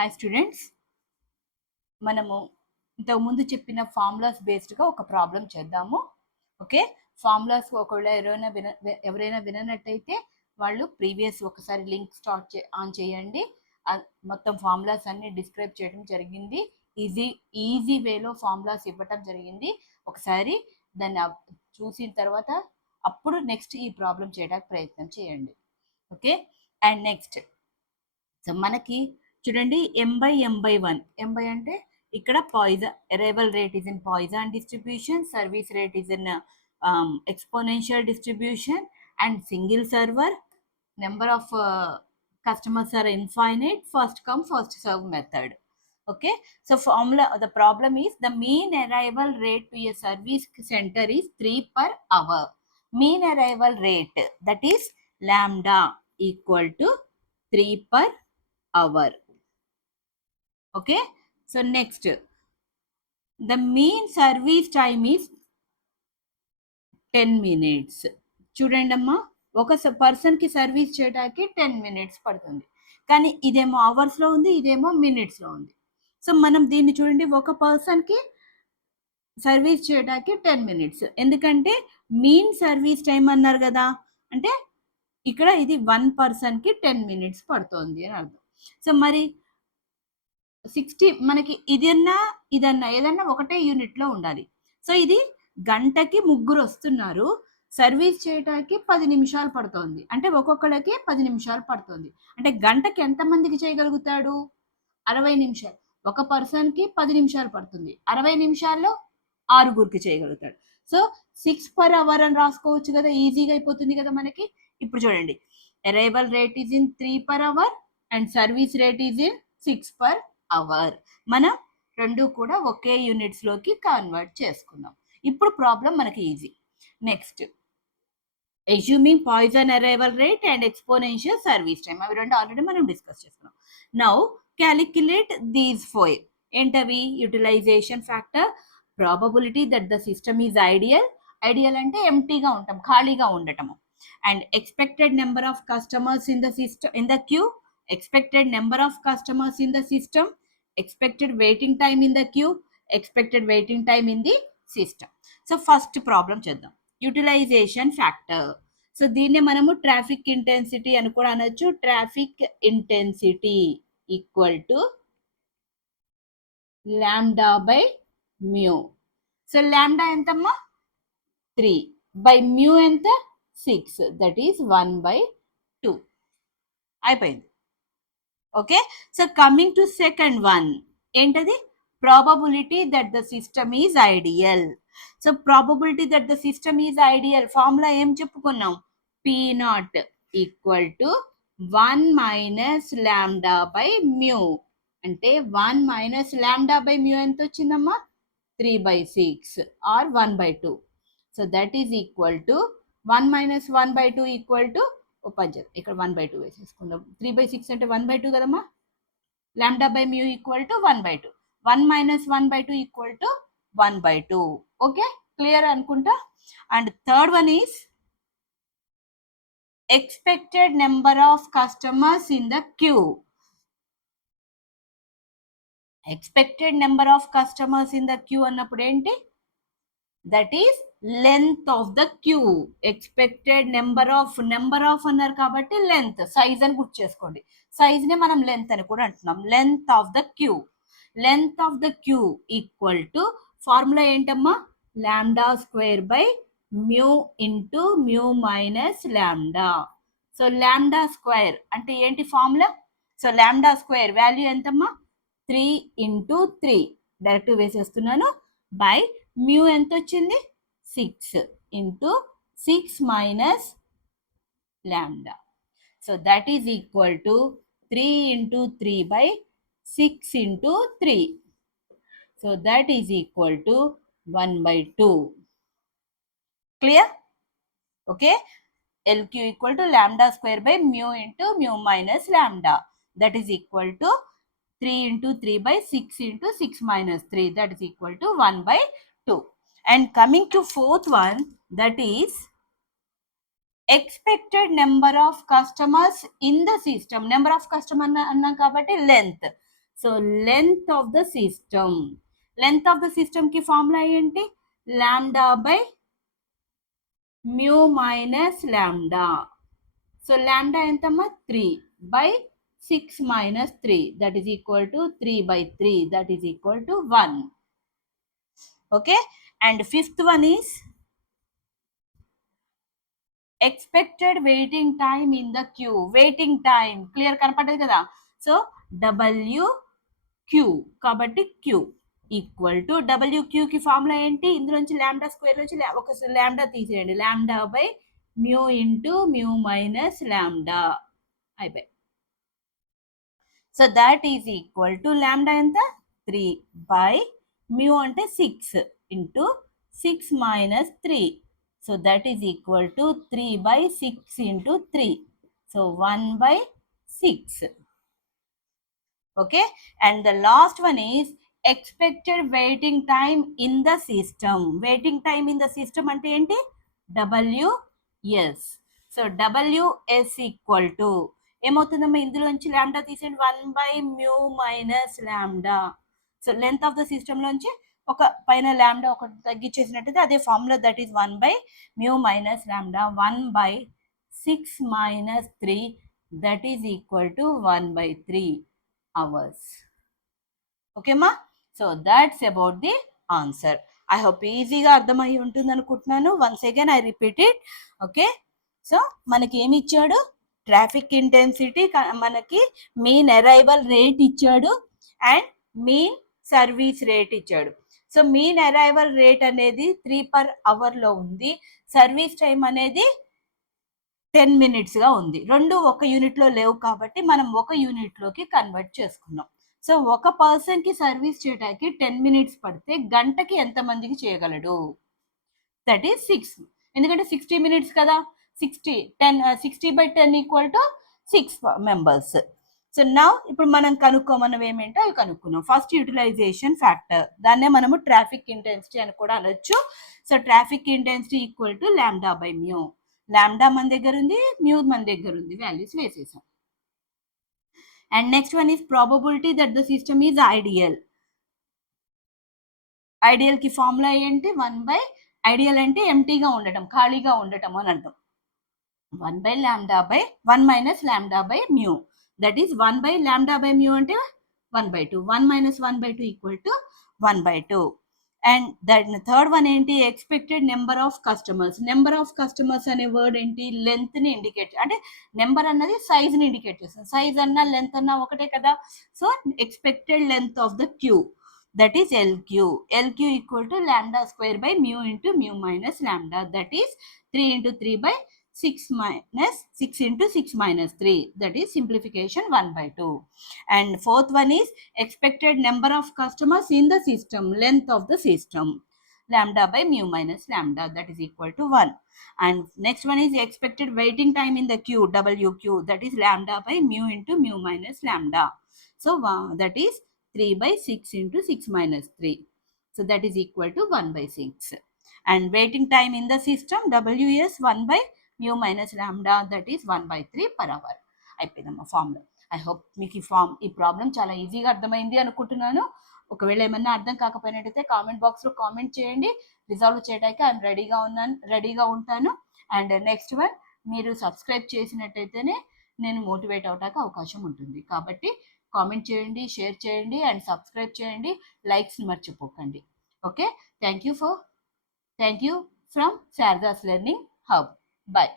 Hi students, మనము ఇంతకుముందు చెప్పిన ఫార్ములాస్ బేస్డ్గా ఒక ప్రాబ్లం చేద్దాము. ఓకే, ఫార్ములాస్ ఒకవేళ ఎవరైనా విననట్టయితే వాళ్ళు ప్రీవియస్ ఒకసారి లింక్ ఆన్ చేయండి. మొత్తం ఫార్ములాస్ అన్ని డిస్క్రైబ్ చేయడం జరిగింది. ఈజీ వేలో ఫార్ములాస్ ఇవ్వటం జరిగింది. ఒకసారి దాన్ని చూసిన తర్వాత అప్పుడు నెక్స్ట్ ఈ ప్రాబ్లం చేయడానికి ప్రయత్నం చేయండి. ఓకే, అండ్ నెక్స్ట్ సో మనకి చూడండి m/m/1. m/, అంటే ఇక్కడ poison arrival rate is in Poisson distribution, service rate is in exponential distribution, and single server, number of customers are infinite, first come first serve method. Okay, so formula, the problem is the mean arrival rate to a service center is 3 per hour. Mean arrival rate, that is lambda, equal to 3 per hour. Okay, so next, the mean service time is 10 minutes. చూడండి అమ్మా, ఒక పర్సన్కి service చేయడానికి 10 minutes పడుతుంది, కానీ ఇదేమో అవర్స్లో ఉంది, ఇదేమో మినిట్స్లో ఉంది. సో మనం దీన్ని చూడండి, ఒక పర్సన్కి సర్వీస్ చేయడానికి 10 minutes, ఎందుకంటే మీన్ సర్వీస్ టైం అన్నారు కదా, అంటే ఇక్కడ ఇది 1 పర్సన్కి 10 minutes పడుతుంది అని అర్థం. సో మరి 60 మనకి ఇదన్నా ఏదన్నా ఒకటే యూనిట్లో ఉండాలి. సో ఇది గంటకి 3 వస్తున్నారు, సర్వీస్ చేయడానికి 10 నిమిషాలు పడుతుంది, అంటే ఒక్కొక్కరికి 10 నిమిషాలు పడుతుంది. అంటే గంటకి ఎంతమందికి చేయగలుగుతాడు? 60 నిమిషాలు. ఒక పర్సన్కి 10 నిమిషాలు పడుతుంది, 60 నిమిషాల్లో 6గురికి చేయగలుగుతాడు. సో 6 per hour అని రాసుకోవచ్చు కదా, ఈజీగా అయిపోతుంది కదా మనకి. ఇప్పుడు చూడండి, arrival rate is in 3 per hour and service rate is in 6 per hour. మనం రెండు కూడా ఒకే యూనిట్స్లోకి కన్వర్ట్ చేసుకుందాం. ఇప్పుడు ప్రాబ్లం మనకి easy. Next, assuming Poisson arrival rate and exponential service time, అవి రెండు ఆల్రెడీ మనం డిస్కస్ చేసుకున్నాం. Now calculate these 4. ఏంటవి? Utilisation factor, probability that the system is ideal, ideal అంటే ఎంటీగా ఉంటాం, ఖాళీగా ఉండటము, and expected number of customers in the system in the queue, expected number of customers in the system, expected waiting time in the queue, expected waiting time in the system. So first problem చేద్దాం, utilization factor. So దీన్ని మనము traffic intensity అని కూడా అనొచ్చు. Traffic intensity equal to lambda by mu. So lambda ఎంతమ్మా? 3 by mu ఎంత? 6, that is 1/2. అయిపోయింది. Okay, so coming to second one, ఏంటది? Probability that the system is ideal. So probability that the system is ideal formula ఏం చెప్పుకున్నాం? P0 equal to 1 minus lambda by mu. అంటే 1 minus lambda by mu ఎంత వచ్చిందమ్మా? 3/6 or 1/2. So that is equal to 1 minus 1/2 equal to open చేద్దాం, ఇక్కడ 1/2 వేసేసుకుందాం. 3/6 అంటే 1/2 కదమ్మా. Lambda by mu equal to 1/2. 1 minus 1/2 equal to 1/2. Okay, clear అనుకుంటా. And third one is expected number of customers in the queue. Expected number of customers in the queue అన్నప్పుడు ఏంటి? That is length of the queue. Expected number of అన్నారు కాబట్టి length, size అని గుర్తు చేసుకోండి. Size నే మనం లెంత్ అని కూడా అంటున్నాం. Length of the queue. Length of the queue equal to formula ఏంటమ్మా? Lambda square by mu into mu minus lambda. So lambda square అంటే ఏంటి formula? So lambda square value ఎంతమ్మా? 3 × 3 డైరెక్ట్ వేసేస్తున్నాను, బై మ్యూ ఎంత వచ్చింది? 6 × 6 minus lambda. So that is equal to 3 × 3 by 6 × 3. So that is equal to 1/2. Clear? Okay, LQ equal to lambda square by mu into mu minus lambda, that is equal to 3 × 3 by 6 × 6 minus 3, that is equal to 1/2. And coming to fourth one, that is expected number of customers in the system. Number of customer అన్నాం కాబట్టి length. So length of the system, length of the system కి formula ఏంటి? Lambda by mu minus lambda. So lambda ఎంతమ్మా? 3 by 6 minus 3, that is equal to 3 by 3, that is equal to 1. Okay, and fifth one is expected waiting time in the queue. Waiting time clear కనపడదు కదా. So WQ కాబట్టి Q equal to WQ కి formula ఏంటి? ఇందులోంచి lambda square నుంచి ఒక lambda తీసేయండి. Lambda by mu into mu minus lambda అయిపోయి. So that is equal to lambda ఎంత? 3 బై మ్యూ అంటే 6 into 6 minus 3. So that is equal to 3 by 6 into 3. So 1 by 6. Okay. And the last one is expected waiting time in the system. Waiting time in the system ante enti? WS. So WS equal to ఏమవుతుందమ్మా? ఇందులోంచి lambda తీసేయండి. 1 by mu minus lambda. So length of the system లోంచి ఒక పైన lambda ఒకటి తగ్గించేసినట్టయితే అదే formula, that is 1 by mu minus lambda. 1 by 6 minus 3, that is equal to 1 by 3 hours. Okay ma? So that's about the answer. I hope ఈజీగా అర్థమై ఉంటుంది అనుకుంటున్నాను. Once again I repeat it. Okay, so మనకి ఏమి ఇచ్చాడు? Traffic intensity, మనకి mean arrival rate ఇచ్చాడు and mean service rate ఇచ్చాడు. సో మీన్ అరైవల్ రేట్ అనేది 3 per hour లో ఉంది. సర్వీస్ టైం అనేది 10 minutes గా ఉంది. రెండు ఒక యూనిట్ లో లేవు కాబట్టి మనం ఒక యూనిట్ లోకి కన్వర్ట్ చేసుకున్నాం. సో ఒక పర్సన్ కి సర్వీస్ చేయడానికి 10 minutes పడితే గంటకి ఎంత మందికి చేయగలడు? That is 6. ఎందుకంటే 60 minutes కదా. 60 by 10 equal to 6 members. So నా ఇప్పుడు మనం కనుక్కోమన్నవి ఏమేంటో అవి కనుక్కున్నాం. ఫస్ట్ యూటిలైజేషన్ ఫ్యాక్టర్, దాన్నే మనము ట్రాఫిక్ ఇంటెన్సిటీ అని కూడా అనొచ్చు. So traffic intensity equal to lambda by mu. Lambda మన దగ్గర ఉంది, మ్యూ మన దగ్గర ఉంది, వాల్యూస్ వేసేసాం. And next one is probability that the system is ideal. Ideal కి ఫార్ములా ఏంటి? 1 by ఐడియల్ అంటే ఎంటీగా ఉండటం, ఖాళీగా ఉండటం అని అర్థం. 1 by lambda by 1 minus lambda by mu, that is 1 by lambda by mu అంటే 1 by 2. 1 minus 1 by 2 equal to 1 by 2. And that third one ఏంటి? Expected number of customers. Number of customers అనే word ఏంటి? Length ని indicate, అంటే number అన్నది size ని indicate చేస్తుంది. Size అన్నా లెంత్ అన్నా ఒకటే కదా. So expected length of the queue, that is LQ. LQ equal to lambda square by mu into mu minus lambda, that is 3 into 3 by 6 minus 6 into 6 minus 3, that is simplification 1 by 2. And fourth one is expected number of customers in the system, length of the system, lambda by mu minus lambda, that is equal to 1. And next one is expected waiting time in the queue, WQ, that is lambda by mu into mu minus lambda. So that is 3 by 6 into 6 minus 3. So that is equal to 1 by 6. And waiting time in the system, WS 1 by mu minus lambda, that is 1 by 3 per hour. అయిపోయిందమ్మా formula. I hope మీకు ఈ problem చాలా ఈజీగా అర్థమైంది అనుకుంటున్నాను. ఒకవేళ ఏమన్నా అర్థం కాకపోయినట్టయితే కామెంట్ బాక్స్లో కామెంట్ చేయండి. రిజాల్వ్ చేయడానికి ఐఎమ్ రెడీగా ఉంటాను. అండ్ నెక్స్ట్ వన్, మీరు సబ్స్క్రైబ్ చేసినట్టయితేనే నేను మోటివేట్ అవడానికి అవకాశం ఉంటుంది. కాబట్టి కామెంట్ చేయండి, షేర్ చేయండి అండ్ సబ్స్క్రైబ్ చేయండి. లైక్స్ని మర్చిపోకండి. Okay, thank you from Sharada's learning hub. By.